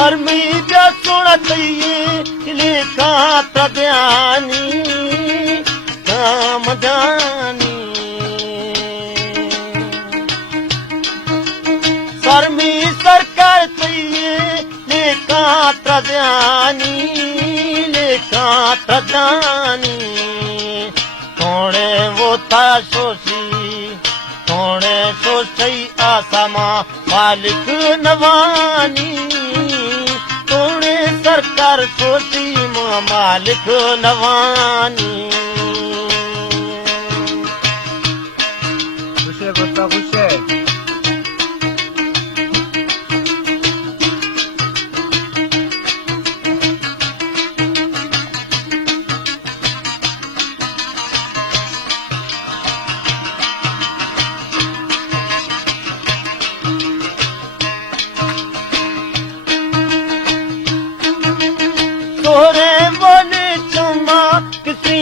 कर्मी जा सुणती लेखा तद्यानी काम जानी कर्मी सरकार चाहिए लेखा तद्यानी लेखा तद्यानी थोड़े वो था सोची थोड़े सोचई आसामा मालिक नवानी थोड़े सरकार सोची मालिक नवानी खुश है गुस्सा खुश है तोरे बोले चुमा किसी